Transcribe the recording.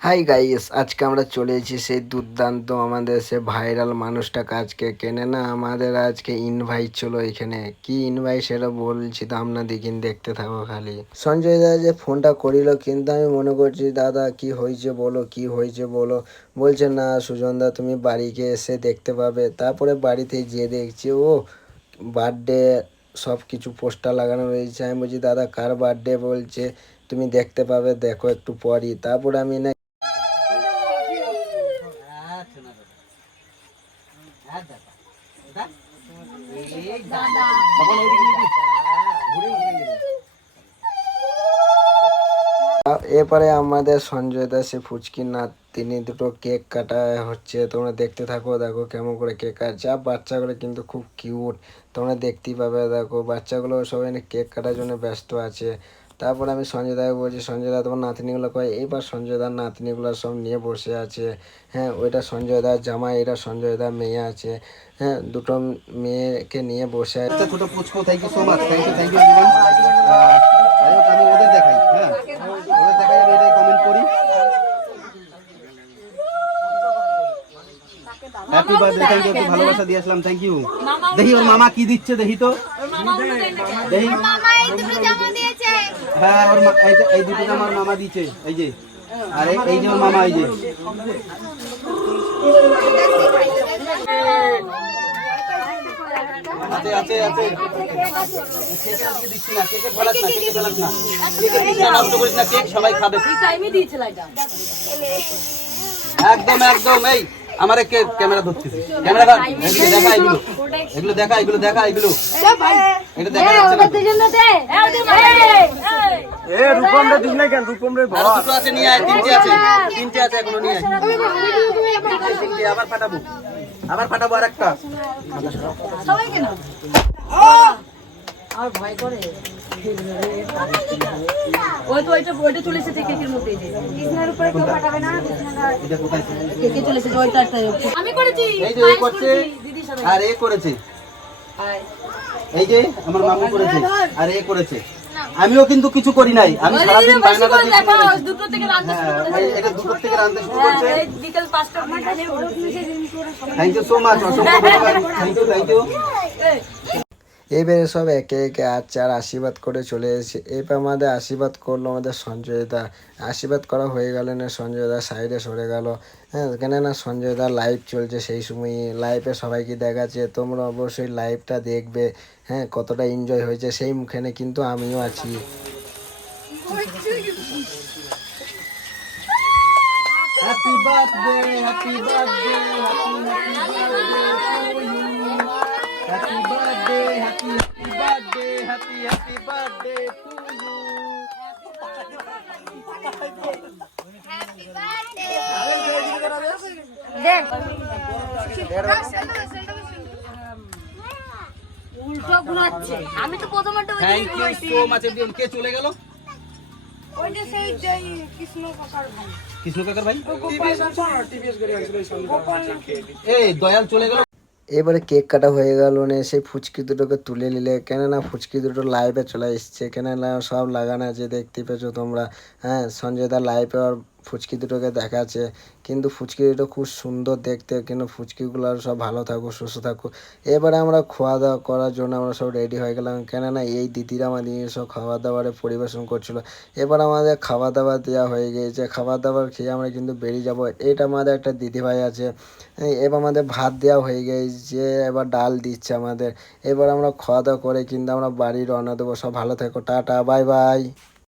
Hi guys, আজকে আমরা চলে এসেছি সেই দুর্দান্ত আমাদের সে ভাইরাল মানুষটাকে আজকে কেনে না আমাদের আজকে ইনভাইট ছিল এখানে। কি ইনভাইট সেটা বলছি তো আপনাদের কিন্তু দেখতে থাকো খালি। সঞ্জয় দা যে ফোনটা করিল, কিন্তু আমি মনে করছি দাদা কি হয়েছে বলো, কি হয়েছে বলো। বলছে না সুজন দা তুমি বাড়িকে এসে দেখতে পাবে। তারপরে বাড়িতে যেয়ে দেখছি ও বার্থডে সব কিছু পোস্টার লাগানো রয়েছে। আমি বলছি দাদা কার বার্থডে? বলছে তুমি দেখতে পাবে, দেখো একটু পরই। তারপরে আমি না এরপরে আমাদের সঞ্জয় দাসে ফুচকি তিনি দুটো কেক কাটা হচ্ছে। তোমরা দেখতে থাকো, দেখো কেমন করে কেক কাটছে। আর বাচ্চাগুলো কিন্তু খুব কিউট, তোমরা দেখতেই পাবে। দেখো বাচ্চাগুলো সবাই কেক কাটার জন্য ব্যস্ত আছে। তারপর আমি সঞ্জয় দাকে বলছি সঞ্জয় দা তোমার নাতনিগুলো কয়? এইবার সঞ্জয় দার নাতনিগুলো সব নিয়ে বসে আছে। হ্যাঁ, ওইটা সঞ্জয় দার জামাই, এটা সঞ্জয় দার মেয়ে আছে। হ্যাঁ, দুটো মেয়েকে নিয়ে বসে আছে। ছোট পুচকু, thank you so much, thank you everyone. আমি ওদের দেখাই, হ্যাঁ ওদের দেখাই, আমি এটাই কমেন্ট করি। হ্যাপি বার্থডে, থ্যাংক ইউ, ভালোবাসা দিয়ে আসলাম, থ্যাংক ইউ। দেখি ওর মামা কি দিচ্ছে, দেখি তো দেখি। হ্যাঁ ওর এই দুটো আমার মামা দিচ্ছে, এই যে। আর এই যে ওর মামা, এই যে। আছে আছে আছে। কেকে আজকে দিচ্ছি না, কেকে ফেলাস না, কেকে ফেলাস না, কেকে দিচ্ছি না, নষ্ট করিস না, কেক সবাই খাবে। একদম একদম। এই আমার ক্যামেরা ধরতেছি, ক্যামেরা ধর, দেখা এগুলো, এগুলো দেখা, এগুলো দেখা, এগুলো এটা দেখা যাচ্ছে না। এ রূপম রে দিস না কেন? রূপম রে আর দুটো আছে, নিয়ে আয়। তিনটে আছে এখনো, নিয়ে আয়। তিনটে আবার ফাটাবো, আবার ফাটাবো আরেকটা। সবাইকে না আর ভয় করে। ওই তো ওইটা চলে এসেছে কেকের মধ্যে, এই যে কৃষ্ণের উপরে কেউ ফাটাবে না। এটা কোথায় কেকে চলে এসেছে? ওইটা আমি করেছি, এই যে এই করছে আর এ করেছে, এই যে আমার মামু করেছে আর এ করেছে। আমিও কিন্তু কিছু করি নাই, আমি সারাদিন বায়নাটা দিচ্ছি। দুটো থেকে রাঁধতে শুরু করেছে, এটা দুটো থেকে রাঁধতে শুরু করেছে, বিকেল 5টা থেকে। থ্যাংক ইউ সো মাচ, অসংখ্য ধন্যবাদ, থ্যাংক ইউ। এবারে সব একে একে আর আশীর্বাদ করে চলে এসেছে। এবার আমাদের আশীর্বাদ করলো আমাদের সঞ্জয় দা। আশীর্বাদ করা হয়ে গেল না, সঞ্জয় দা সাইডে সরে গেল। হ্যাঁ, কেন না সঞ্জয় দা লাইভ চলছে, সেই সময় লাইভে সবাইকে দেখাচ্ছে। তোমরা অবশ্যই লাইভটা দেখবে। হ্যাঁ, কতটা এনজয় হয়েছে সেই মুখেনে কিন্তু আমিও আছি। Happy birthday, happy birthday, happy birthday, happy birthday, happy birthday to you. উল্টো ঘুরাচ্ছে। আমি তো প্রথমটা thank you so much everyone. কে চলে গেল? ওই যে সেই কৃষ্ণ কাকার ভাই। কৃষ্ণ কাকার ভাই, এই দয়াল চলে গেল। এবারে কেক কাটা হয়ে গেল না, সেই ফুচকি দুটোকে তুলে নিলে। কেননা ফুচকি দুটো লাইভে চলে এসছে, কেননা সব লাগানো আছে, দেখতে পেয়েছো তোমরা। হ্যাঁ, সঞ্জয় দা লাইভে আর ফুচকি দুটোকে দেখাচ্ছে। কিন্তু ফুচকি দুটো খুব সুন্দর দেখতে, কিন্তু ফুচকিগুলো সব ভালো থাকুক, সুস্থ থাকুক। এবারে আমরা খাওয়া দাওয়া করার জন্য আমরা সব রেডি হয়ে গেলাম, কেননা এই দিদিরা আমাদের সব খাবার দাবারে পরিবেশন করছিল। এবার আমাদের খাবার দাবার দেওয়া হয়ে গিয়েছে, খাবার দাবার খেয়ে আমরা কিন্তু বেরিয়ে যাব। এটা আমাদের একটা দিদিভাই আছে। এবার আমাদের ভাত দেওয়া হয়ে গিয়েছে, এবার ডাল দিচ্ছে আমাদের। এবার আমরা খাওয়া দাওয়া করে কিন্তু আমরা বাড়ি রওনা দেবো। সব ভালো থেকো, টাটা, বাই বাই।